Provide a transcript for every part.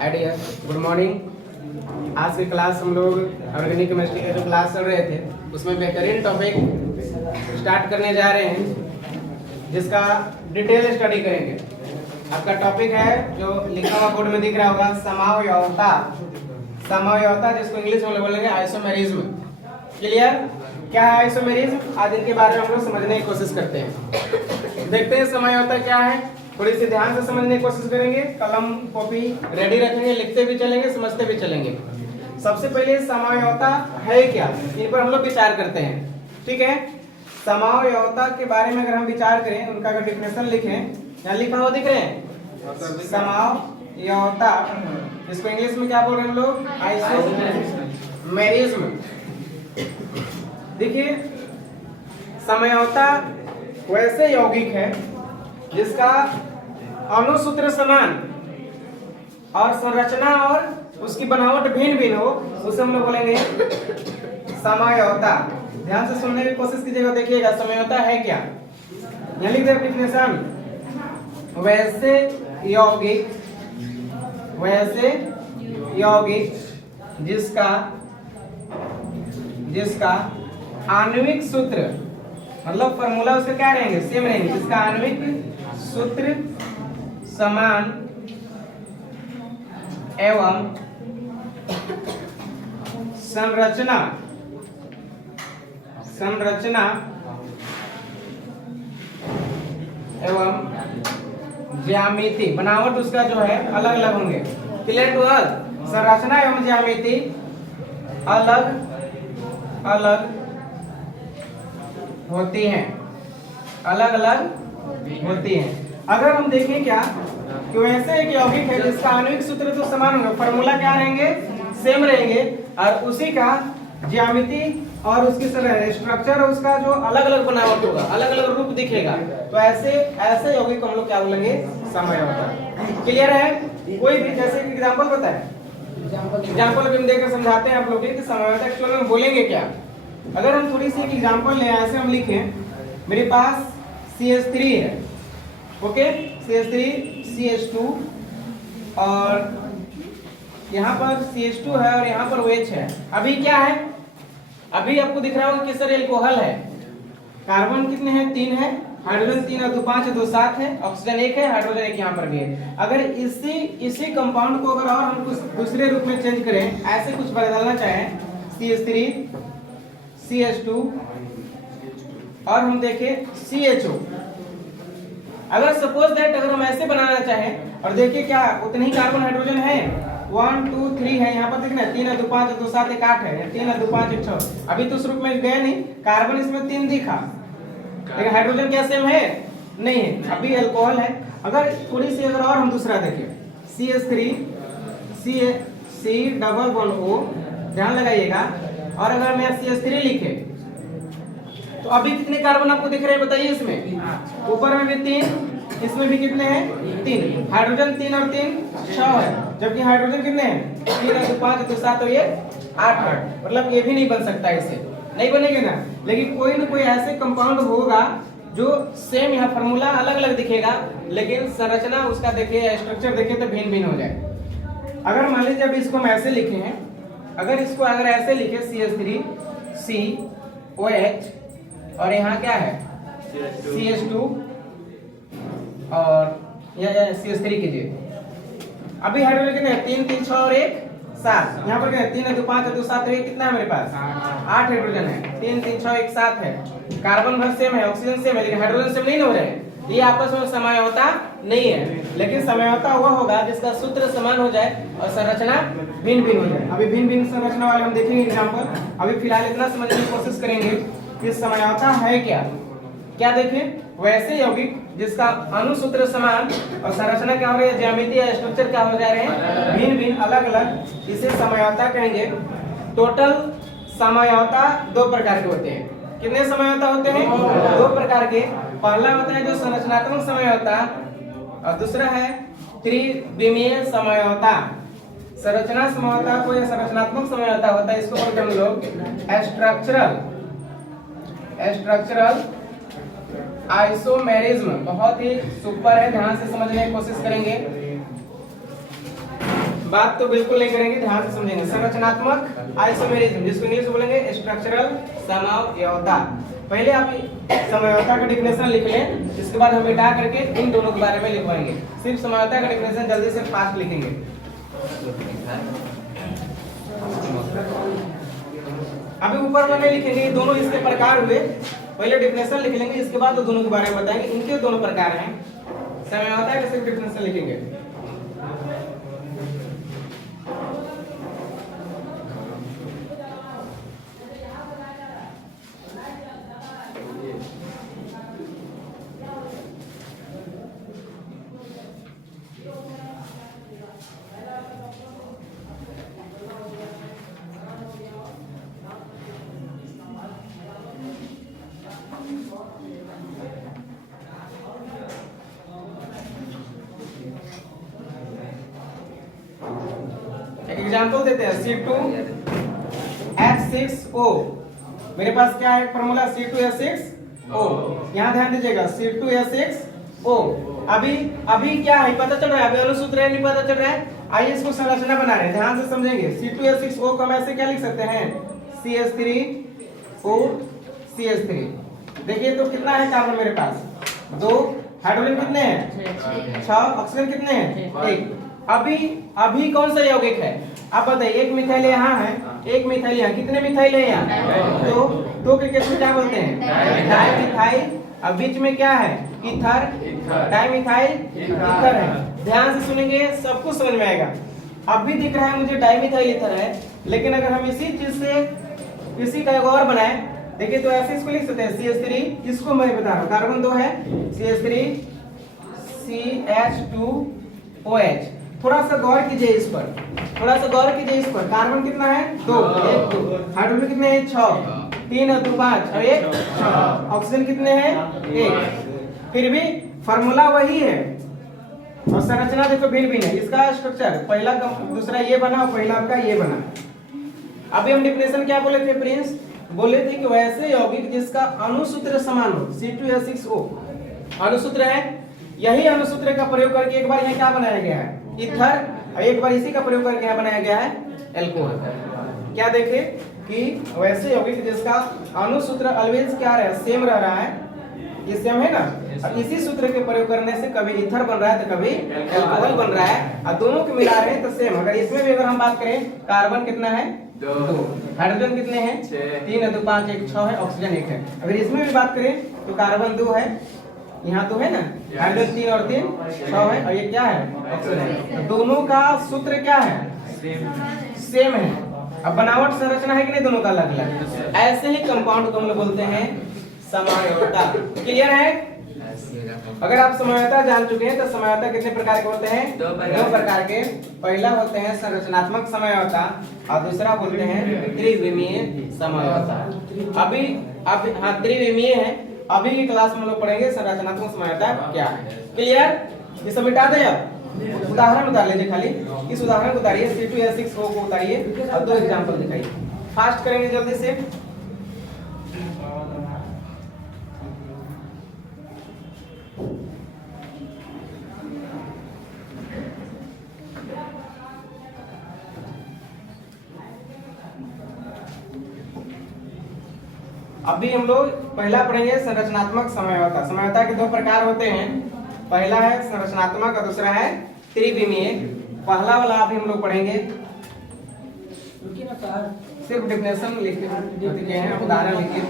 Idea. Good morning. आज की class हम लोग ऑर्गेनिक केमिस्ट्री के जो क्लास चल रहे थे उसमें बेहतरीन टॉपिक स्टार्ट करने जा रहे हैं जिसका डिटेल स्टडी करेंगे। आपका टॉपिक है जो लिखा हुआ बोर्ड में दिख रहा होगा, समव्यवता। समव्यवता जिसको इंग्लिश में बोलेंगे आइसोमेरिज्म। क्लियर? क्या है आइसोमेरिज्म? आज इनके बारे में हम लोग समझने की कोशिश करते हैं। देखते हैं समव्यवता क्या है, थोड़ी सी ध्यान से समझने की कोशिश करेंगे। कलम कॉपी रेडी रखेंगे, लिखते भी चलेंगे, समझते भी चलेंगे। सबसे पहले समव्यवता है क्या, इन पर हम लोग विचार करते हैं। ठीक है, समव्यवता के बारे में अगर हम विचार करें, उनका अगर डिफिनेशन लिखें, यहाँ लिखा हुआ दिख रहे हैं समव्यवता, इसको इंग्लिश में क्या बोल रहे हैं हम लोग? आइसोमेरिज्म। देखिए, समव्यवता वैसे यौगिक है जिसका अणुसूत्र समान और संरचना और उसकी बनावट भिन्न भिन्न हो, उसे हम लोग बोलेंगे समव्यवता। ध्यान से सुनने की कोशिश कीजिएगा, देखिएगा समव्यवता है क्या। यहाँ लिख दे डिफिनेशन, वैसे यौगिक जिसका आणविक सूत्र, मतलब फॉर्मूला उसका क्या रहेंगे? सेम रहेंगे। जिसका आणविक सूत्र समान एवं संरचना एवं ज्यामिति, बनावट उसका जो है अलग अलग होंगे। Clear to all? संरचना एवं ज्यामिति अलग अलग होती हैं, अलग अलग होती हैं। अगर हम देखें क्या कि वैसे एक यौगिक है जिसका आणविक सूत्र तो समान होगा, फॉर्मूला क्या रहेंगे? सेम रहेंगे, और उसी का ज्यामिति और उसकी स्ट्रक्चर और उसका जो अलग अलग बनावट होगा, अलग अलग रूप दिखेगा, तो ऐसे यौगिक को हम लोग क्या बोलेंगे? समव्यवता। क्लियर है? कोई भी जैसे एग्जांपल बताए, एग्जांपल भी हम देकर समझाते हैं आप लोग कि समव्यवता एक्चुअली में बोलेंगे क्या। अगर हम थोड़ी सी एक एग्जांपल लें, ऐसे हम लिखें, मेरे पास CH3 है, ओके, CH3 CH2, और यहाँ पर CH2 है और यहाँ पर OH है। अभी क्या है? अभी आपको दिख रहा होगा कि सर एल्कोहल है। कार्बन कितने हैं? 3 है, हाइड्रोजन 3 और 2 5 2 7 है, ऑक्सीजन 1 है, हाइड्रोजन 1 यहाँ पर भी है। अगर इसी कंपाउंड को अगर और हम कुछ दूसरे रूप में चेंज करें, ऐसे कुछ बदलना चाहें, CH3 CH2 और हम देखें CHO, अगर सपोज दैट अगर हम ऐसे बनाना चाहें, और देखिए क्या उतने ही कार्बन हाइड्रोजन है, 1 2 3 है, यहाँ पर देखना 3 और 2 5 2 7 1 8 है, 3 और 2 5 1 6। अभी तो उस रूप में गया नहीं, कार्बन इसमें 3 दिखा, लेकिन हाइड्रोजन क्या सेम है? नहीं है, अभी अल्कोहल है। अगर थोड़ी सी अगर और हम दूसरा देखें, CH3 C double bond O, ध्यान लगाइएगा, और अगर मैं CH3 लिखे तो अभी कितने कार्बन आपको दिख रहे हैं बताइए? इसमें ऊपर में भी 3, इसमें भी कितने हैं? 3। हाइड्रोजन 3 और 3 6 है, जबकि हाइड्रोजन कितने हैं? 3 और 2 5 2 7, तो ये 8 है। मतलब ये भी नहीं बन सकता, इसे नहीं बनेगा ना। लेकिन कोई ना कोई ऐसे कंपाउंड होगा जो सेम, यहाँ फार्मूला अलग अलग दिखेगा, लेकिन संरचना उसका देखिए, स्ट्रक्चर देखिए तो भिन्न भिन्न हो जाए। अगर मान लीजिए अभी इसको हम ऐसे लिखे हैं, अगर इसको अगर ऐसे लिखे CH3 COH, और यहाँ क्या है? CH2, और यह CH3 कीजिए। अभी हाइड्रोजन कितने हैं? 3 3 6 और 1 7। यहाँ पर क्या है? 3 और 2 5 और 2 7, तो ये कितना है मेरे पास? 8 हाइड्रोजन है। 3 3 6 1 7 है। कार्बन भर सेम है, ऑक्सीजन सेम है, लेकिन हाइड्रोजन सेम नहीं हो रहे हैं। ये आपस में समव्यवता नहीं है, लेकिन समव्यवता हुआ होगा जिसका सूत्र समान हो जाए और संरचना भिन्न भिन्न हो जाए। अभी भिन्न भिन्न संरचना वाले हम देखेंगे एग्जाम्पल। अभी फिलहाल इतना समझने की कोशिश करेंगे कि समव्यवता है क्या। क्या देखें? वैसे यौगिक जिसका अणुसूत्र समान और संरचना क्या हो रही है? ज्यामिति या स्ट्रक्चर क्या हो जा रहे हैं? भिन्न भिन्न, अलग अलग, इसे समव्यवता कहेंगे। टोटल समव्यवता 2 प्रकार के होते हैं। कितने समव्यवता होते हैं? 2 प्रकार के। पहला होता है जो संरचनात्मक समव्यवता, और दूसरा है त्रिविमीय समव्यवता। संरचना समव्यवता को या संरचनात्मक समव्यवता होता है, इसको बोलते हैं हम लोग स्ट्रक्चरल आइसोमेरिज्म। बहुत ही सुपर है, ध्यान से समझने की कोशिश करेंगे। बात तो बिल्कुल नहीं करेंगे, ध्यान से समझेंगे। संरचनात्मक आइसोमेरिज्म, जिसको इंग्लिश में बोलेंगे स्ट्रक्चरल समव्यवता। पहले आप समव्यवता का डिफिनेशन लिख लें, इसके बाद हम मिटा करके इन दोनों के बारे में लिखवाएंगे। सिर्फ समव्यवता का डिफिनेशन जल्दी से फास्ट लिखेंगे। अभी ऊपर में नहीं लिखेंगे, ये दोनों इसके प्रकार हुए। पहले डिफिनेशन लिख लेंगे, इसके बाद तो दोनों के बारे में बताएंगे। इनके दोनों प्रकार हैं। समव्यवता का सिर्फ डिफिनेशन लिखेंगे। एग्जाम्पल देते हैं। C2H6O, मेरे पास क्या है फॉर्मूला? C2H6O। यहाँ ध्यान दीजिएगा, C2H6O। अभी क्या है पता चल रहा है? अभी अनुसूत्र है, नहीं पता चल रहा है? आइए इसको संरचना बना रहे हैं, ध्यान से समझेंगे। C2H6O को हम ऐसे क्या लिख सकते हैं? CH3O CH3। देखिए तो कितना है कार्बन मेरे पास? 2। हाइड्रोजन कितने हैं? 6। ऑक्सीजन कितने हैं? 1। अभी कौन सा यौगिक है? आप बताइए। एक मिथाइल यहाँ है, एक मिथाइल यहाँ। कितने मिथाइल है यहाँ? तो के केस में क्या बोलते हैं? डाइमिथाइल। अब बीच में क्या है? ईथर। डाइमिथाइल ईथर है। ध्यान से सुनेंगे, सब कुछ समझ में आएगा। अब भी दिख रहा है मुझे डाइमिथाइल ईथर है, लेकिन अगर हम इसी चीज से इसी का एक और बनाए, देखिए तो ऐसे इसको लिख सकते हैं CH3। इसको मैं बता रहा हूँ, कार्बन 2 है, CH3 CH2OH। थोड़ा सा गौर कीजिए इस पर, थोड़ा सा गौर कीजिए इस पर। कार्बन कितना है? 2। हाइड्रोजन कितने हैं? 6। 3 और 2 5 और 1 6। ऑक्सीजन कितने हैं? 1। फिर भी फार्मूला वही है और संरचना देखो भिन्न भिन्न है। इसका स्ट्रक्चर पहला का दूसरा ये बना और पहला आपका ये बना। अभी हम डिफिनेशन क्या बोले थे प्रिंस? बोले थे कि वैसे यौगिक जिसका अणुसूत्र समान हो, C2H6O अणुसूत्र है। यही अणुसूत्र का प्रयोग करके एक बार यहाँ क्या बनाया गया है? ईथर। और एक बार इसी का प्रयोग करके यहाँ बनाया गया है एल्कोहल। क्या देखे कि वैसे यौगिक जिसका अणुसूत्र ऑलवेज क्या रहा है? सेम रह रहा है। ये सेम है ना? और इसी सूत्र के प्रयोग करने से कभी ईथर बन रहा है तो कभी एल्कोहल बन रहा है, और दोनों को मिला रहे हैं तो सेम। अगर इसमें भी अगर हम बात करें, कार्बन कितना है? 2। हाइड्रोजन कितने हैं? 3 और 2 5 1 6 है। ऑक्सीजन 1 है। अगर इसमें भी बात करें तो कार्बन 2 है, यहाँ तो है ना? हाइड्रोजन 3 और 3 6 है, और ये क्या है? ऑक्सीजन है। तो दोनों का सूत्र क्या है? सेम है। अब बनावट संरचना है कि नहीं? दोनों का अलग अलग। ऐसे ही कंपाउंड को हम लोग बोलते हैं समव्यवता। क्लियर है? अगर आप समव्यवता जान चुके हैं तो समव्यवता कितने प्रकार के होते हैं? 2 प्रकार के। पहला होते हैं संरचनात्मक समव्यवता और दूसरा बोलते हैं त्रिविमीय समव्यवता। अभी हाँ त्रिविमीय है। अभी की क्लास में हम लोग पढ़ेंगे संरचनात्मक समव्यवता क्या है। क्लियर? ये सब मिटा दे। अब उदाहरण उतार लीजिए, खाली इस उदाहरण को उतारिए, C2H6O को उतारिए और 2 एग्जांपल दिखाइए। फास्ट करेंगे जल्दी से। अभी हम लोग पहला पढ़ेंगे संरचनात्मक समव्यवता। समव्यवता के 2 प्रकार होते हैं। पहला है संरचनात्मक और दूसरा है त्रिविमीय। पहला वाला अभी हम लोग पढ़ेंगे। सिर्फ डिफिनेशन लिख के हैं, उदाहरण लिखिए।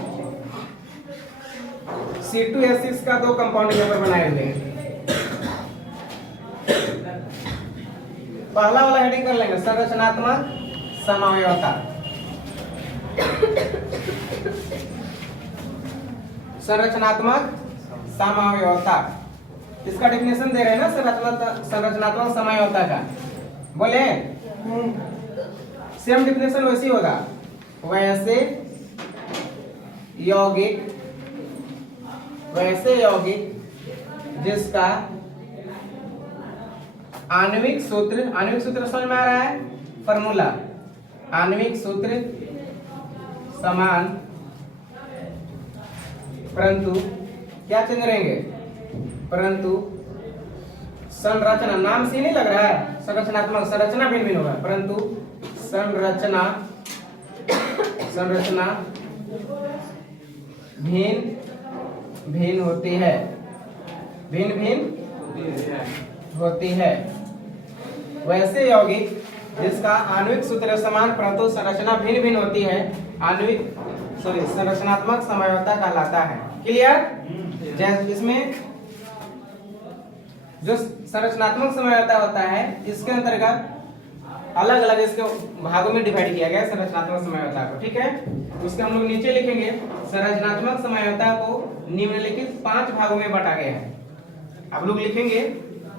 C2H6 का 2 कंपाउंड यहाँ पर बनाए हुए हैं। पहला वाला हेडिंग कर लेंगे संरचनात्मक समव्यवता। संरचनात्मक समव्यवता, इसका डेफिनेशन दे रहे हैं ना संरचनात्मक समव्यवता का। बोले सेम डेफिनेशन वैसी होगा। वैसे यौगिक जिसका आणविक सूत्र समझ में आ रहा है? फॉर्मूला आणविक सूत्र समान परंतु क्या चेंज रहेंगे? परंतु संरचना, नाम से नहीं लग रहा है संरचनात्मक, संरचना भिन्न भिन्न होगा, परंतु संरचना भिन्न भिन्न होती है, भिन्न भिन्न होती है। वैसे यौगिक जिसका आणविक सूत्र समान परंतु संरचना भिन्न भिन्न होती है संरचनात्मक समझौता कहलाता है। क्लियर? जैसे इसमें जो संरचनात्मक समझौता होता है इसके अंतर्गत अलग अलग इसके भागों में डिवाइड किया गया संरचनात्मक समझौता को। ठीक है, उसके हम लोग नीचे लिखेंगे संरचनात्मक समझौता को निम्नलिखित 5 भागों में बांटा गया है। आप लोग लिखेंगे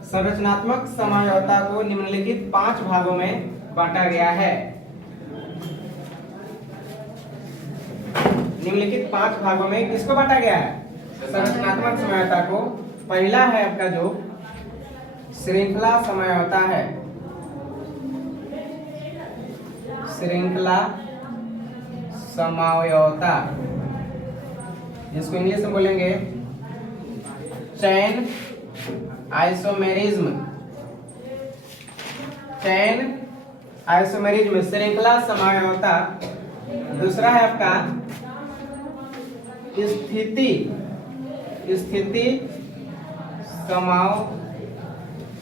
संरचनात्मक समझौता को निम्नलिखित 5 भागों में बांटा गया है। निम्नलिखित 5 भागों में किसको बांटा गया है? संरचनात्मक समझौता को। पहला है आपका जो श्रृंखला समझौता है, श्रृंखला समझौता, जिसको इंग्लिश में बोलेंगे चैन आइसोमेरिज्म, चैन आइसोमेरिज्म श्रृंखला समझौता। दूसरा है आपका स्थिति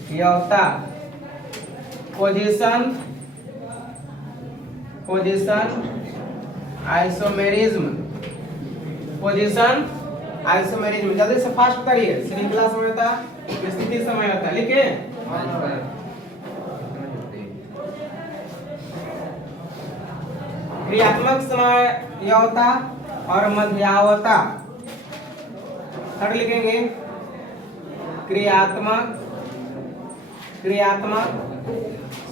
समझौता, पोजीशन आइसोमेरिज्म, जल्दी से फास्ट करिए। श्रृंखला समझौता, स्थिति समझौता लिखे। क्रियात्मक समझौता और मध्यावता। थर्ड लिखेंगे क्रियात्मक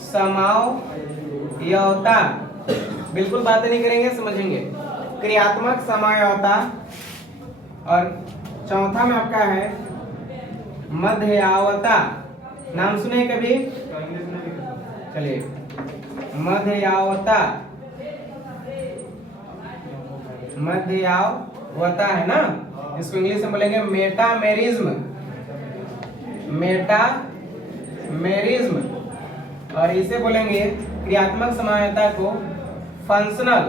समझौता। बिल्कुल बातें नहीं करेंगे, समझेंगे। क्रियात्मक समझौता। और चौथा में आपका है मध्यावता। नाम सुने कभी? चलिए, मध्यावता है ना, इसको इंग्लिश में बोलेंगे मेटामेरिज्म, और इसे बोलेंगे क्रियात्मक समझौता को फंक्शनल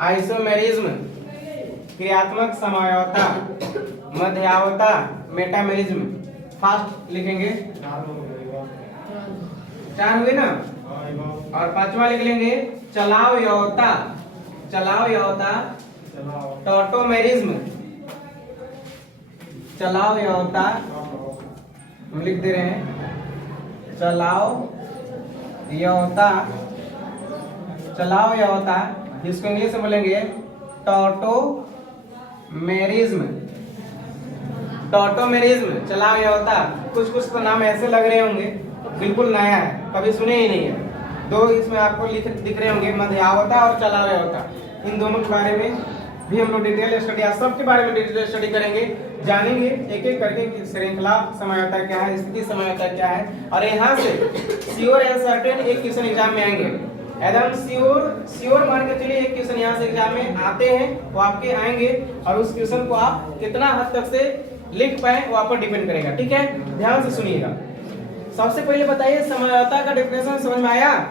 आइसोमेरिज्म, क्रियात्मक समझौता, मध्यावता, मेटामेरिज्म। फास्ट लिखेंगे, 4 हुए ना। और 5वां लिख लेंगे चलावयौता, टॉटोमेरिज्म, हम लिख दे रहे हैं चलावयौता, जिसको इंग्लिश में बोलेंगे टॉटोमेरिज्म, चलावयौता। कुछ तो नाम ऐसे लग रहे होंगे, बिल्कुल नया है, कभी सुने ही नहीं है। 2 इसमें आपको दिख रहे होंगे, मध्यावता और चलावयौता। इन दोनों के बारे में भी हम लोग डिटेल स्टडी, सबके बारे में डिटेल स्टडी करेंगे, जानेंगे एक एक करके कि श्रृंखला समझौता क्या है, स्थिति समझौता क्या है। और यहाँ से श्योर एंड सर्टेन एक क्वेश्चन एग्जाम में आएंगे, एकदम श्योर मान के चलिए एक क्वेश्चन यहाँ से एग्जाम में आते हैं, वो आपके आएंगे। और उस क्वेश्चन को आप कितना हद तक से लिख पाए वो आप पर डिपेंड करेगा। ठीक है, ध्यान से सुनिएगा। सबसे पहले बताइए समझौता का डेफिनेशन समझ में आया?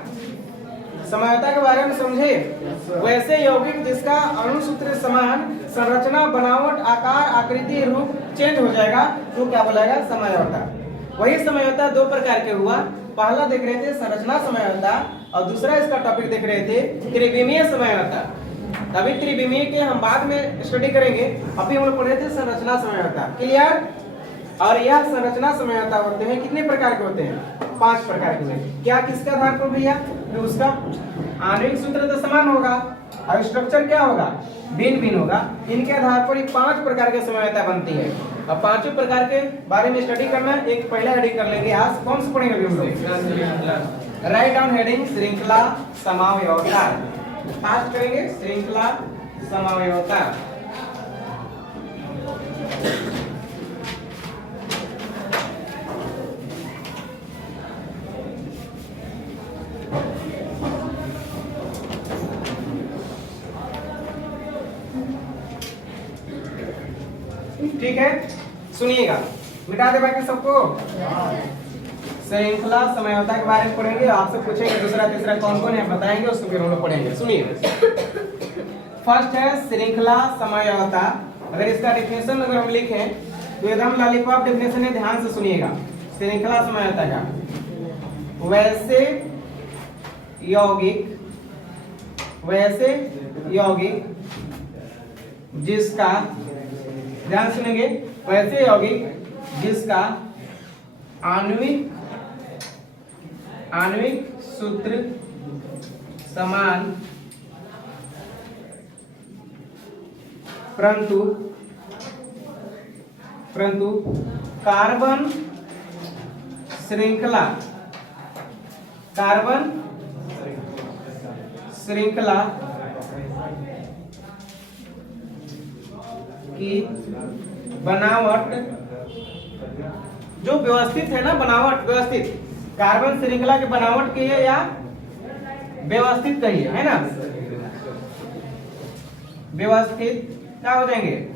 समझौता के बारे में समझे। वैसे यौगिक जिसका अणुसूत्र समान संरचना, बनावट, आकार, आकृति, रूप चेंज हो जाएगा तो क्या बोलेगा? समझौता। वही समझौता 2 प्रकार के हुआ। पहला देख रहे थे संरचना समझौता, और दूसरा इसका टॉपिक देख रहे थे त्रिविमीय समझौता। अभी त्रिविमीय के हम बाद में स्टडी करेंगे, अभी हम लोग पढ़ रहे थे संरचना समझौता। क्लियर? और यह संरचना समझौता होते हैं, कितने प्रकार के होते हैं? 5 प्रकार के। क्या किसके आधार पर भैया? उसका आणविक सूत्र तो समान होगा और स्ट्रक्चर क्या होगा? भिन्न भिन्न होगा। इनके आधार पर 5 प्रकार के समझौता बनती है। अब 5 प्रकार के बारे में स्टडी करना, एक पहला हेडिंग कर लेंगे। आज कौन से पढ़ेंगे हम लोग? राइट डाउन हेडिंग श्रृंखला समझौता। फास्ट करेंगे, श्रृंखला समझौता। ठीक है, सुनिएगा, मिटा दे बाकी सबको। श्रृंखला समयोता के बारे में पढ़ेंगे, आपसे पूछेंगे दूसरा तीसरा कौन कौन है बताएंगे, उसको फिर हम लोग पढ़ेंगे। सुनिए, फर्स्ट है श्रृंखला समयोता। अगर इसका डेफिनेशन अगर हम लिखें तो एकदम लॉलीपॉप डेफिनेशन है, ध्यान से सुनिएगा। श्रृंखला समयोता का वैसे यौगिक जिसका, ध्यान सुनेंगे, वैसे यौगिक जिसका आणविक सूत्र समान परंतु कार्बन श्रृंखला की बनावट जो व्यवस्थित है ना, बनावट व्यवस्थित, कार्बन श्रृंखला की बनावट कहिए या व्यवस्थित कहिए, है ना, व्यवस्थित क्या हो जाएंगे,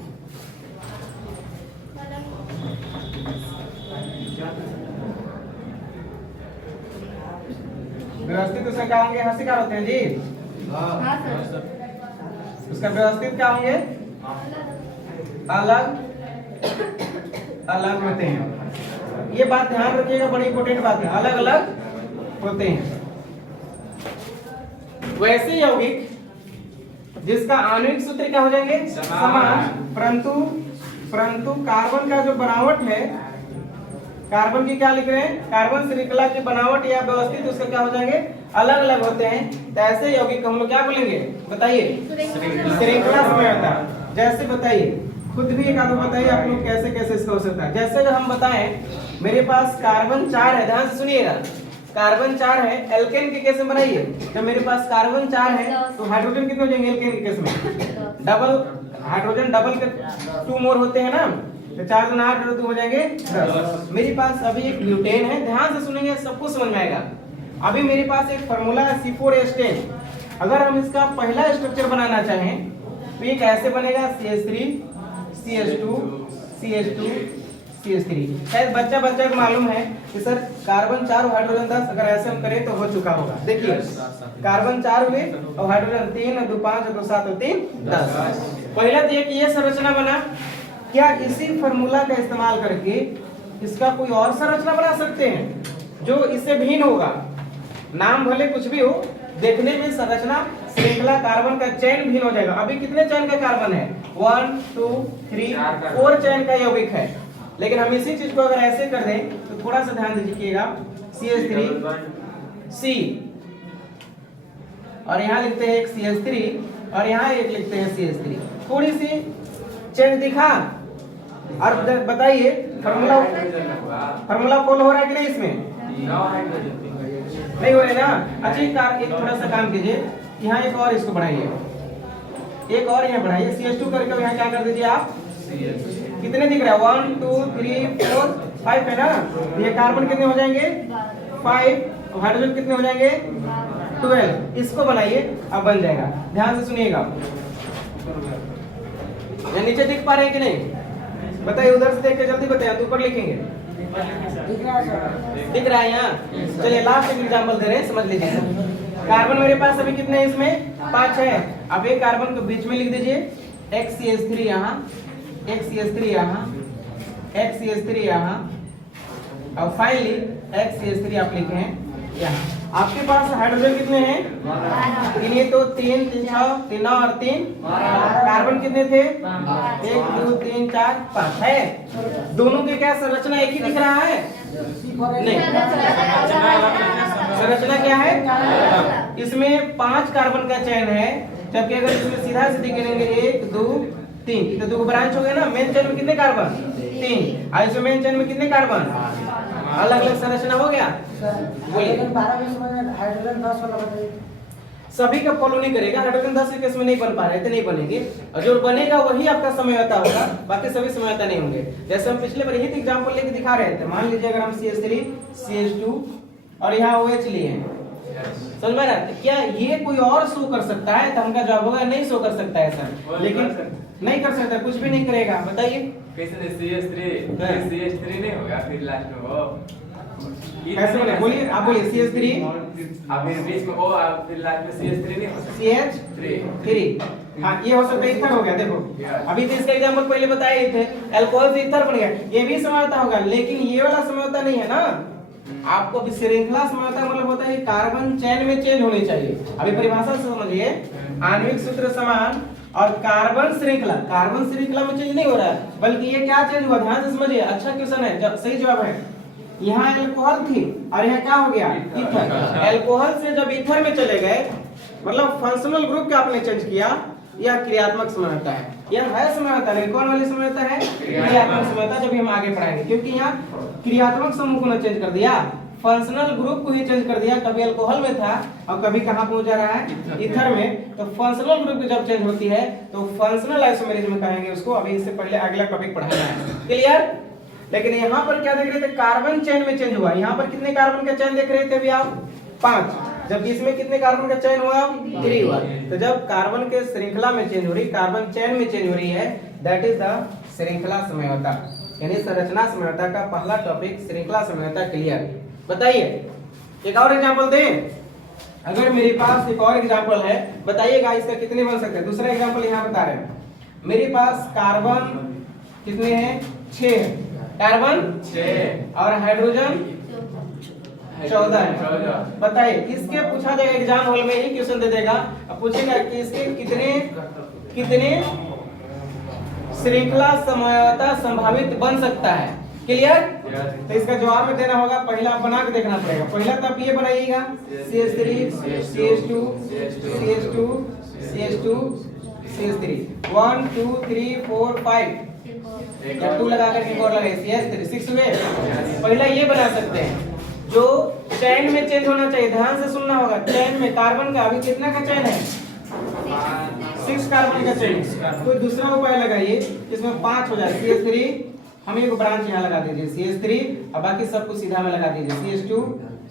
व्यवस्थित उसमें क्या होंगे, हस्तिकार होते हैं जी, उसका व्यवस्थित क्या होंगे, अलग होते हैं। ये बात ध्यान रखिएगा, बड़ी इंपॉर्टेंट बात है, अलग अलग होते हैं। वैसे यौगिक जिसका आणविक सूत्र क्या हो जाएंगे, समान, परंतु कार्बन का जो बनावट है, कार्बन की क्या लिख रहे हैं, कार्बन श्रृंखला की बनावट या व्यवस्थित उसका क्या हो जाएंगे, अलग अलग होते हैं। तो ऐसे यौगिक हम लोग क्या बोलेंगे, बताइए, श्रृंखला समयोता। जैसे बताइए, खुद भी एक आदमी बताइए आप लोग कैसे कैसे इसका हो सकता है। जैसे अगर हम बताएं, मेरे पास कार्बन 4 है, ध्यान से सुनिएगा, कार्बन 4 है, एल्केन के केस में बनाइए, तो मेरे पास कार्बन 4 है तो हाइड्रोजन कितने हो जाएंगे एल्केन के केस में, डबल हाइड्रोजन, डबल के 2 मोर होते हैं ना, तो 4 गुना 8 हो जाएंगे 10। मेरे पास अभी एक ब्यूटेन है, ध्यान से सुनेंगे सबको समझ में आएगा। अभी मेरे पास एक फार्मूला है C4H10, अगर हम इसका पहला स्ट्रक्चर बनाना चाहें तो ये कैसे बनेगा, CH3 CH2 CH2 CH3। शायद बच्चा को मालूम है कि सर कार्बन 4 और हाइड्रोजन 10, अगर ऐसे हम करें तो हो चुका होगा। देखिए, कार्बन 4 हुए और हाइड्रोजन 3 और 2 5 और 2 7 और 3 10। पहला तो ये संरचना बना, क्या इसी फार्मूला का इस्तेमाल करके इसका कोई और संरचना बना सकते हैं जो इससे भिन्न होगा, नाम भले कुछ भी हो, देखने में संरचना श्रृंखला कार्बन का चेन भिन्न हो जाएगा। अभी कितने चेन का कार्बन है, 1 2 3 4 चेन का यौगिक है, लेकिन हम इसी चीज को अगर ऐसे कर दें तो थोड़ा सा ध्यान दीजिएगा, CH3C और यहाँ लिखते हैं एक CH3 और यहाँ एक लिखते हैं CH3, थोड़ी सी चेंज दिखा। और बताइए फार्मूला फॉलो हो रहा है कि नहीं, इसमें नहीं हो रहा है ना। अच्छा, एक थोड़ा सा काम कीजिए, यहाँ एक और इसको बढ़ाइए, एक और यहाँ बढ़ाइए, CH2 करके यहाँ क्या कर दीजिए आप, कितने दिख रहा है, 1 2 3 4 5 है ना, ये कार्बन कितने हो जाएंगे 5, और हाइड्रोजन कितने हो जाएंगे 12। इसको बनाइए, अब बन जाएगा। ध्यान से सुनिएगा, यहाँ नीचे दिख पा रहे हैं कि नहीं, बताइए, उधर से देख के जल्दी बताइए, ऊपर लिखेंगे, दिख रहा है यहाँ। चलिए लास्ट एक एग्जांपल दे रहे हैं, समझ लीजिए। कार्बन मेरे पास अभी कितने हैं, इसमें 5 है। अब एक कार्बन को बीच में लिख दीजिए, एक CH3 यहाँ, एक CH3 यहाँ, एक CH3 यहाँ, और फाइनली एक CH3 आप लिखे हैं यहाँ। आपके पास हाइड्रोजन कितने हैं, गिनिए तो 3 3 6 3 और 3, कार्बन कितने थे, 1 2 3 4 5 है। दोनों के क्या संरचना एक ही दिख रहा है, नहीं, संरचना क्या है, इसमें 5 कार्बन का चयन है, जबकि अगर इसमें सीधा सीधे गिनेंगे 1 2 3 तो 2 ब्रांच हो गए ना। मेन चेन में कितने कार्बन, 3, और इसमें मेन चेन में कितने कार्बन, अलग अलग संरचना हो गया। हाइड्रोजन 10 वाला बताइए। सभी का फॉलो नहीं करेगा, हाइड्रोजन 10 के केस में नहीं बन पा रहे थे, नहीं बनेंगे, और जो बनेगा वही आपका समयोता होगा, बाकी सभी समयोता नहीं होंगे। जैसे हम पिछले बार यही एग्जांपल लेके दिखा रहे थे, मान लीजिए अगर हम CH3 CH2 और यहाँ OH लिए हैं, समझ में आ रहा है, क्या ये कोई और शो कर सकता है, तो हमका जवाब होगा नहीं शो कर सकता है सर, लेकिन नहीं कर सकता, कुछ भी नहीं करेगा। बताइए कैसे CH3 CH3 नहीं होगा फिर लास्ट में वो कैसे बने, बोलिए आप बोलिए। CH3 अब फिर बीच में वो अब फिर लास्ट में CH3 नहीं हो सकता। CH3 हाँ ये हो सकता है, ईथर हो गया। देखो अभी तो इसका एग्जांपल पहले बताए थे, अल्कोहल से ईथर बन गया। ये भी समझौता होगा, लेकिन ये वाला समझौता नहीं है ना। आपको भी श्रृंखला समझौता मतलब होता है कार्बन चेन में चेंज होनी चाहिए। अभी परिभाषा से समझिए, आणविक सूत्र समान और कार्बन श्रृंखला में चेंज नहीं हो रहा है, बल्कि ये क्या चेंज हुआ, ध्यान से समझिए। अच्छा क्वेश्चन है, जब सही जवाब है। यहाँ अल्कोहल थी और यहाँ क्या हो गया, ईथर। अल्कोहल से जब ईथर में चले गए, मतलब फंक्शनल ग्रुप का आपने चेंज किया, यह क्रियात्मक समझौता है। यह है समझौता, लेकिन कौन वाली समझौता है, क्रियात्मक समझौता। जब हम आगे पढ़ाएंगे, क्योंकि यहाँ क्रियात्मक समूह को चेंज कर दिया, फंक्शनल ग्रुप को ही चेंज कर दिया। कभी अल्कोहल में था और कभी कहाँ पहुंच जा रहा है, ईथर में। तो फंक्शनल ग्रुप की जब चेंज होती है तो फंक्शनल आइसोमेरिज्म कहेंगे उसको। अभी इससे पहले अगला टॉपिक पढ़ाना है, क्लियर। लेकिन यहाँ पर क्या देख रहे थे, कार्बन चेन में चेंज हुआ। यहाँ पर कितने कार्बन का चेन देख रहे थे अभी आप, 5, जबकि इसमें कितने कार्बन का चेन हुआ, 3 हुआ। तो जब कार्बन के श्रृंखला में चेंज हो रही, कार्बन चेन में चेंज हो रही है, दैट इज द श्रृंखला समझौता, यानी संरचना समझौता का पहला टॉपिक श्रृंखला समझौता। क्लियर। बताइए एक और एग्जांपल दें। अगर मेरे पास एक और एग्जांपल है, बताइएगा इसका कितने बन सकते हैं। दूसरा एग्जांपल यहाँ बता रहे हैं, मेरे पास कार्बन कितने हैं, 6 कार्बन 6 और हाइड्रोजन 14 है। बताइए इसके पूछा जाएगा एग्जाम हॉल में, ही क्वेश्चन दे देगा। अब पूछेगा कि इसके कितने श्रृंखला समझौता संभावित बन सकता है। क्लियर। तो इसका जवाब में देना होगा, पहला आप बना के देखना पड़ेगा। पहला तो आप ये बनाइएगा, CH3 CH2 CH2 CH2 CH3 1 2 3 4 5 या 2 लगा करके और लगाइए, CH3 6 हुए। पहला ये बना सकते हैं, जो चेन में चेंज होना चाहिए। ध्यान से सुनना होगा, चेन में कार्बन का अभी कितना का चेन है, 6 कार्बन का चेन। कोई दूसरा उपाय लगाइए, इसमें 5 हो जाए। CH3 हम एक ब्रांच यहाँ लगा दीजिए, CH3 और बाकी सब कुछ सीधा में लगा दीजिए,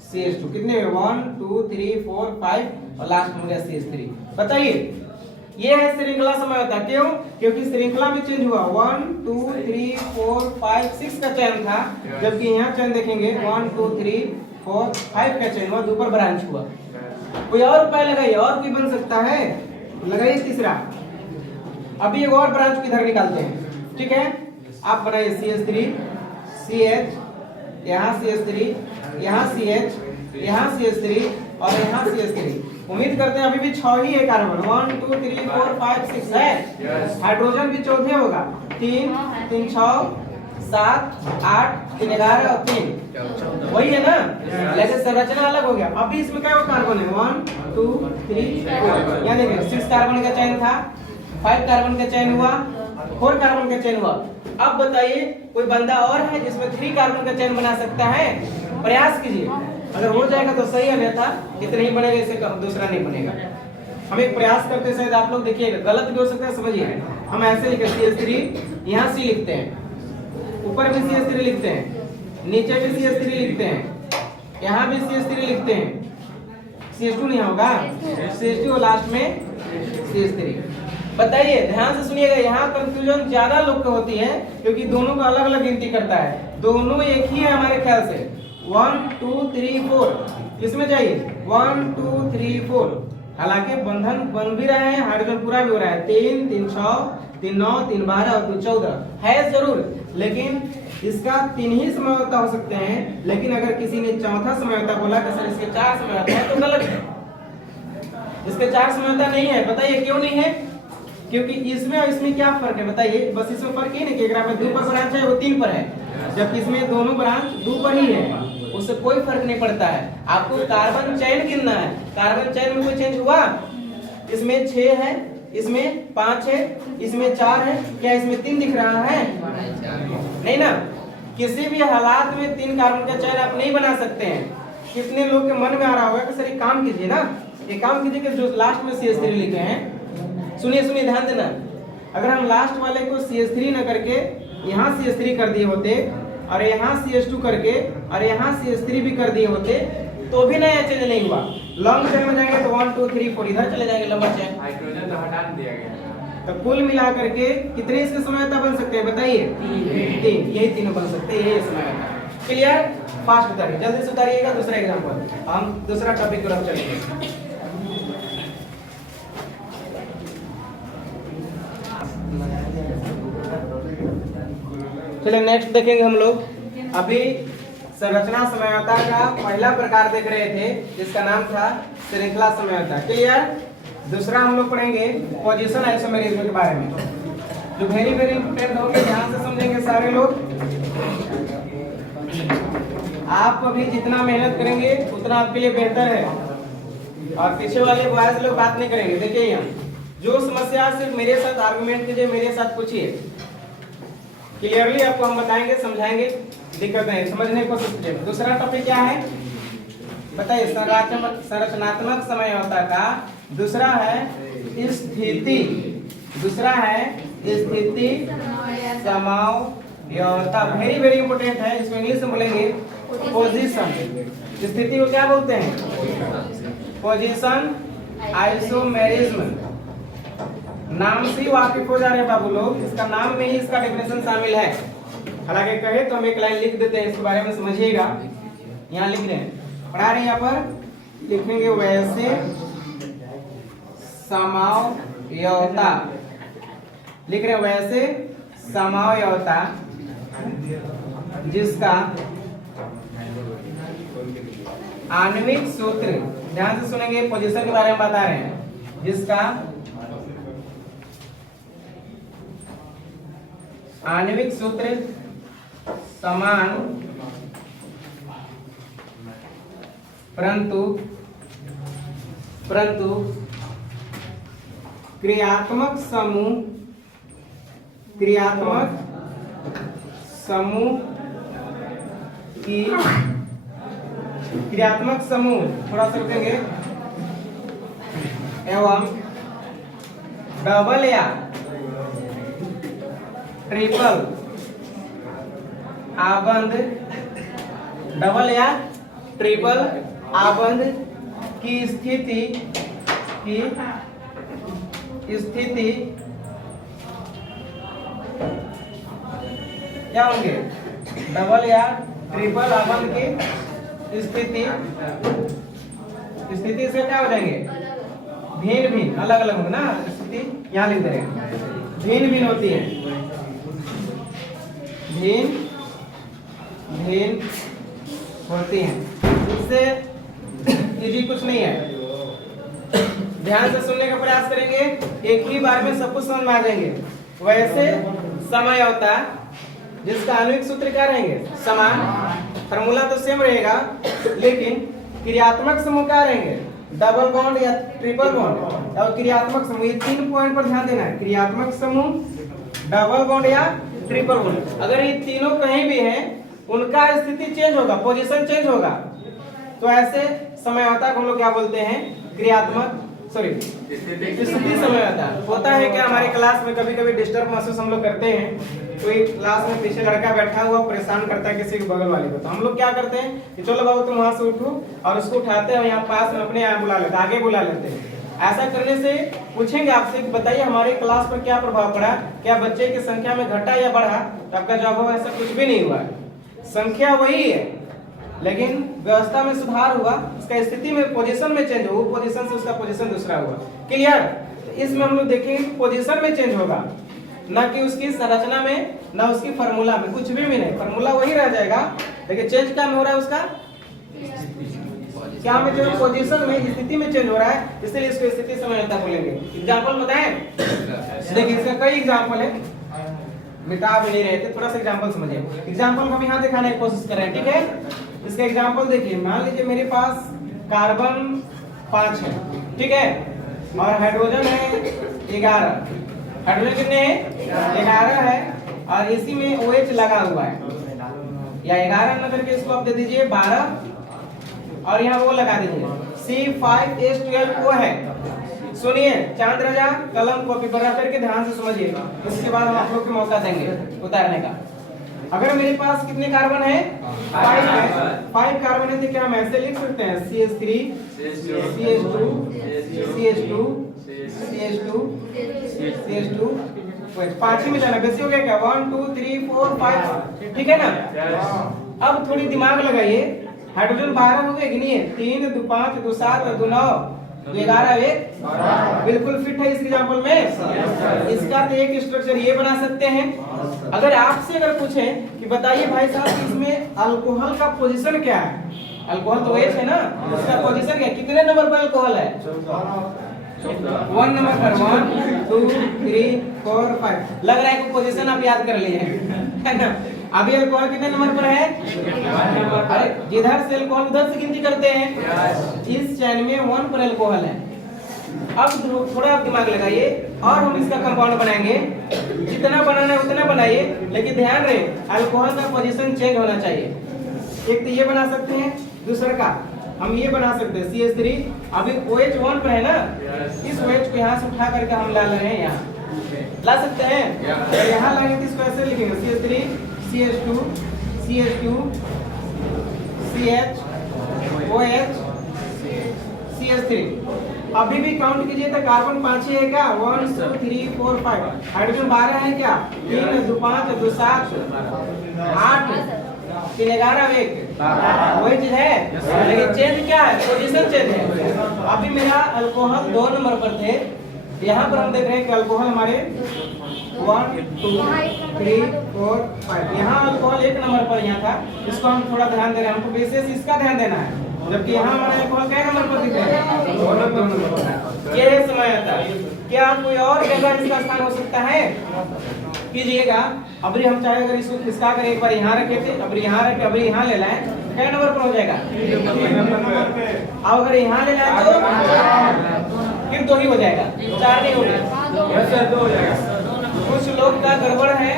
CH2 कितने हुए, 1 2 3 4 5 और लास्ट में हो गया CH3। बताइए ये है श्रृंखला समझौता। क्यों, क्योंकि श्रृंखला में चेंज हुआ। 1 2 3 4 5 6 का चयन था, जबकि यहाँ चयन देखेंगे 1 2 3 4 5 का चयन हुआ, ऊपर ब्रांच हुआ। कोई और उपाय लगाइए, और भी बन सकता है, लगाइए तीसरा। अभी एक और ब्रांच किधर निकालते हैं, ठीक है। आप बनाइए CH3 CH, यहाँ CH3, यहाँ CH, यहाँ CH3 और यहाँ CH3। उम्मीद करते हैं अभी भी 6 ही है कार्बन, 1 2 3 4 5 6 है। हाइड्रोजन भी 14 होगा, 3 3 6 7 8 3 11 और 3 वही है ना, लेकिन संरचना अलग हो गया। अभी इसमें क्या कार्बन है, 1 2 3 4, यहाँ देखिए 6 कार्बन का चयन था, 5 कार्बन का चयन हुआ, 4 कार्बन का चयन हुआ। अब बताइए कोई बंदा और है जिसमें 3 कार्बन का चयन बना सकता है, प्रयास कीजिए। अगर हो जाएगा तो सही है, अन्यथा इतने ही बनेगा, इससे दूसरा नहीं बनेगा। हम एक प्रयास करते हैं, शायद आप लोग देखिएगा गलत भी हो सकता है, समझिए। हम ऐसे लिखते हैं CH3, यहाँ C लिखते हैं, ऊपर भी CH3 लिखते हैं, नीचे भी CH3 लिखते हैं, यहाँ भी CH3 लिखते हैं, CH2 नहीं होगा, CH2 और लास्ट में CH3। बताइए ध्यान से सुनिएगा, यहाँ कंफ्यूजन ज्यादा लोग को होती है, क्योंकि दोनों का अलग अलग गिनती करता है। दोनों एक ही है हमारे ख्याल से, 1 2 3 4 किसमें चाहिए, 1 2 3 4। हालांकि बंधन बन भी रहे हैं, हाइड्रोजन पूरा भी हो रहा है, 3 3 6 3 9 3 12 और 2 14 है जरूर, लेकिन इसका 3 ही समझौता हो सकते हैं। लेकिन अगर किसी ने चौथा समझौता बोला कि सर इसके 4 समझौता है, तो गलत है। इसके 4 समझौता नहीं है। बताइए क्यों नहीं है, क्योंकि इसमें और इसमें क्या फर्क है, बताइए। बस इसमें फर्क ये नहीं कि अगर में 2 पर ब्रांच है, वो 3 पर है, जबकि इसमें दोनों ब्रांच 2 पर ही है, उससे कोई फर्क नहीं पड़ता है। आपको कार्बन चेन गिनना है, कार्बन चेन में कोई चेंज हुआ, इसमें 6 है, इसमें 5 है, इसमें 4 है, क्या इसमें 3 दिख रहा है, नहीं ना। किसी भी हालात में 3 कार्बन का चयन आप नहीं बना सकते हैं। कितने लोग के मन में आ रहा होगा कि सर एक काम कीजिए ना, एक काम कीजिए कि जो लास्ट में CH3 लिखे हैं, सुनिए सुनिए ध्यान देना, अगर हम लास्ट वाले को CH3 न करके यहाँ CH3 कर दिए होते और यहाँ CH2 करके और यहाँ CH3 भी कर दिए होते, तो भी नया चेंज नहीं हुआ। लॉन्ग चेन में जाएंगे तो 1 2 3 4 इधर चले जाएंगे, लंबा चेन। हाइड्रोजन तो हटा दिया गया, तो कुल मिलाकर के कितने इसके समयता बन सकते हैं बताइए? 3। यही तीनों बन सकते हैं, यही समयता। क्लियर? फास्ट उतारिए, जल्दी से उतारिएगा। दूसरा एग्जांपल, हम दूसरा टॉपिक की तरफ चलेंगे। चलिए नेक्स्ट देखेंगे हम लोग। अभी संरचना समयता का पहला प्रकार देख रहे थे जिसका नाम था श्रृंखला समयता। क्लियर? दूसरा हम लोग पढ़ेंगे पोजीशन आइसोमेरिज्म के बारे में, जो वेरी इंपोर्टेंट होंगे। ध्यान से समझेंगे सारे लोग। आप अभी जितना मेहनत करेंगे उतना आपके लिए बेहतर है, और पीछे वाले बॉयज लोग बात नहीं करेंगे। देखिए यहाँ जो समस्या सिर्फ मेरे साथ आर्गुमेंट कीजिए, मेरे साथ पूछिए, क्लियरली आपको हम बताएंगे, समझाएंगे, दिक्कत नहीं, समझने की कोशिश कीजिए। दूसरा टॉपिक क्या है बताइए? संरचनात्मक समयता का दूसरा है स्थिति। दूसरा है स्थिति समयता। वेरी इंपोर्टेंट है, इसको इंग्लिश में बोलेंगे पोजीशन। स्थिति को क्या बोलते हैं? Position isomerism. नाम से ही वाकिफ हो जा रहे हैं बाबू लोग, इसका नाम में ही इसका डेफिनेशन शामिल है। हालांकि कहे तो हम एक लाइन लिख देते हैं, इसके बारे में समझिएगा। यहाँ लिख रहे हैं, पढ़ा रहे हैं, यहाँ पर लिखेंगे वैसे समयता। लिख रहे हैं वैसे समयता जिसका आणविक सूत्र, ध्यान से सुनेंगे, पोजीशन के बारे में बता रहे हैं, जिसका आणविक सूत्र समान परंतु क्रियात्मक समूह थोड़ा सा रुकेंगे, एवं डबल या ट्रिपल आबंध, डबल या ट्रिपल आबंध की स्थिति क्या होंगे? डबल या ट्रिपल आबंध की स्थिति से क्या हो जाएंगे? भिन्न अलग अलग होंगे ना स्थिति। यहाँ लिख दे रहे हैं भिन्न होती है, भिन्न होती हैं। इससे इजी कुछ नहीं है, ध्यान से सुनने का प्रयास करेंगे, एक ही बार में सब कुछ समझ में आ जाएंगे। वैसे समयता जिसका आणविक सूत्र क्या रहेंगे? समान, फार्मूला तो सेम रहेगा, लेकिन क्रियात्मक समूह क्या रहेंगे? डबल बॉन्ड या ट्रिपल बॉन्ड। और क्रियात्मक समूह, ये 3 पॉइंट पर ध्यान देना है। क्रियात्मक समूह, डबल बॉन्ड या ट्रिपल बॉन्ड, अगर ये तीनों कहीं भी हैं, उनका स्थिति चेंज होगा, पोजीशन चेंज होगा। तो ऐसे समयता को हम लोग क्या बोलते हैं? क्रियात्मक स्थिति समयता। होता है क्या हमारे क्लास में कभी कभी डिस्टर्ब महसूस हम लोग करते हैं, कोई क्लास में पीछे लड़का बैठा हुआ परेशान करता है किसी के बगल वाले को, तो हम लोग क्या करते हैं कि चलो बाबू तुम वहां से उठो, और उसको उठाते हैं यहाँ पास में अपने यहाँ बुला लेते, आगे बुला लेते हैं। ऐसा करने से पूछेंगे आपसे कि बताइए हमारे क्लास पर क्या प्रभाव पड़ा, क्या बच्चे की संख्या में घटा या बढ़ा? तो आपका जवाब होगा ऐसा कुछ भी नहीं हुआ, संख्या वही है, लेकिन व्यवस्था में सुधार हुआ, उसका स्थिति में पोजीशन में चेंज हुआ, पोजीशन से उसका पोजीशन दूसरा हुआ। क्लियर? इसमें हम लोग देखेंगे पोजीशन में चेंज होगा, ना कि उसकी संरचना में, ना उसकी फार्मूला में, कुछ भी नहीं। फार्मूला वही रह जाएगा, लेकिन चेंज क्या में हो रहा है? उसका क्या में जो पोजीशन में, स्थिति में चेंज हो रहा है, इसलिए इसको स्थिति समयता बोलेंगे। एग्जांपल बताएं? देखिए इसका कई एग्जांपल है, मिटा भी नहीं रहे थे, थोड़ा सा एग्जांपल समझिए। एग्जांपल हम यहाँ दिखाने की कोशिश कर रहे हैं, ठीक है? इसका एग्जांपल देखिए, मान लीजिए मेरे पास कार्बन 5 है, ठीक है, और हाइड्रोजन है 11। हाइड्रोजन कितने हैं? 11 है, और इसी में OH लगा हुआ है, या 11 न करके इसको आप दे दीजिए 12, और यहाँ वो लगा दीजिए C5H12O है। सुनिए, चांद राजा कलम कॉपी पर रख करके ध्यान से समझिए, इसके बाद हम आप लोग को मौका देंगे उतारने का। अगर मेरे पास कितने कार्बन है 5 है, 5 कार्बन है तो क्या हम ऐसे लिख सकते हैं CH3 CH2 CH2 CH2 CH2 पांच ही मिलाना बेसी हो गया क्या 1 2 3 4 5 ठीक है ना। अब थोड़ी दिमाग लगाइए, हाइड्रोजन 12 हो गए कि नहीं है, 3 2 5 2 7 2 9 2 11 1 बिल्कुल फिट है इस एग्जांपल में। इसका तो एक स्ट्रक्चर ये बना सकते हैं। अगर आपसे अगर पूछे कि बताइए भाई साहब इसमें अल्कोहल का पोजीशन क्या है, अल्कोहल तो OH है ना, उसका पोजीशन क्या, कितने नंबर पर अल्कोहल है 1 नंबर पर 1 2 3 4 5 लग रहा है कि पोजीशन आप याद कर लिए है ना। अभी अल्कोहल कितने नंबर पर है, अरे जिधर से अल्कोहल उधर से गिनती करते हैं, इस चैन में 1 पर अल्कोहल है। अब थोड़ा आप दिमाग लगाइए और हम इसका कंपाउंड बनाएंगे, जितना बनाना है उतना बनाइए, लेकिन ध्यान रहे अल्कोहल का पोजीशन चेंज होना चाहिए। एक तो ये बना सकते हैं, दूसरा का हम ये बना सकते हैं CH3 अभी OH 1 पर है ना, इस OH को यहाँ से उठा करके हम ला रहे हैं, यहाँ ला सकते हैं, तो यहाँ लाएंगे तो इसको ऐसे लिखेंगे CH3 CH2 CH2 CH OH CH3। अभी भी काउंट कीजिए तो कार्बन 5 है क्या 1 2 3 4 5, हाइड्रोजन 12 है क्या 3 2 5 2 7 8 3 11 1 वही चीज है, लेकिन चेंज क्या है पोजीशन चेंज है। अभी मेरा अल्कोहल 2 नंबर पर थे, यहाँ पर हम देख रहे हैं कि अल्कोहल हमारे 1 2 3 4 5, यहाँ अल्कोहल 1 नंबर पर यहाँ था, इसको हम थोड़ा ध्यान दे रहे हैं, हमको विशेष इसका ध्यान देना है, जबकि यहाँ हमारे अल्कोहल क्या नंबर पर दिख रहा है 2 नंबर पर। ये है समानता। क्या कोई और जगह इसका स्थान हो सकता है, कीजिएगा। अभी हम चाहे अगर इसको खिसका कर एक बार यहाँ रखे थे, अभी यहाँ रखे, अभी यहाँ ले लाए, क्या नंबर पर हो जाएगा, अब अगर यहाँ ले लाए तो फिर 2 ही हो जाएगा, 4 नहीं होगा, 2 हो जाएगा। कुछ लोग का गड़बड़ है,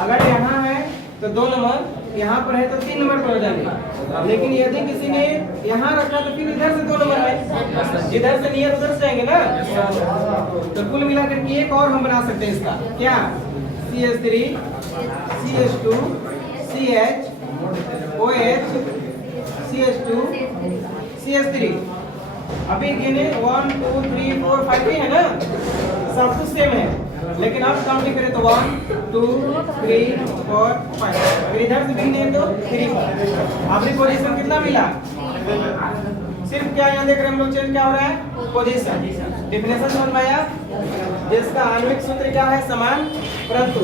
अगर यहाँ है तो 2 नंबर, यहाँ पर है तो 3 नंबर पर हो जाएंगे, लेकिन यदि किसी ने यहाँ रखा तो फिर इधर से 2 नंबर है, इधर से नहीं है तो उधर से जाएंगे ना। तो कुल मिलाकर के एक और हम बना सकते हैं इसका, क्या CH3 CH2 CH OH CH2 CH3। अभी गिने 1 2 3 4 5 ही है ना, सब कुछ सेम है, लेकिन अब काउंटिंग करें तो 1 2 3 4 5, अगर इधर से गिने तो 3। अभी पोजीशन कितना मिला, सिर्फ क्या यहाँ देख रहे हैं हम लोग चेंज क्या हो रहा है पोजीशन। डिफिनेशन समझ में आया, जिसका आणविक सूत्र क्या है समान, परंतु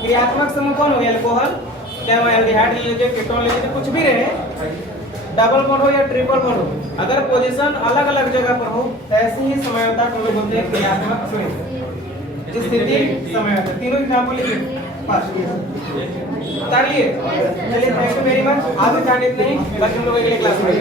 क्रियात्मक समूह कौन हो गया अल्कोहल, क्या वो एल्डिहाइड ले लीजिए कीटोन ले लीजिए कुछ भी रहे, डबल बॉन्ड हो या ट्रिपल बॉन्ड हो, अगर पोजीशन अलग अलग जगह पर हो तो ऐसी ही समयोता को लोग बोलते हैं क्रियात्मक समूह। स्थिति समयोता तीनों एग्जांपल लिखिए फर्स्ट उतार लिए। चलिए थैंक यू वेरी मच, आगे जाने नहीं बाकी हम लोग अगले क्लास में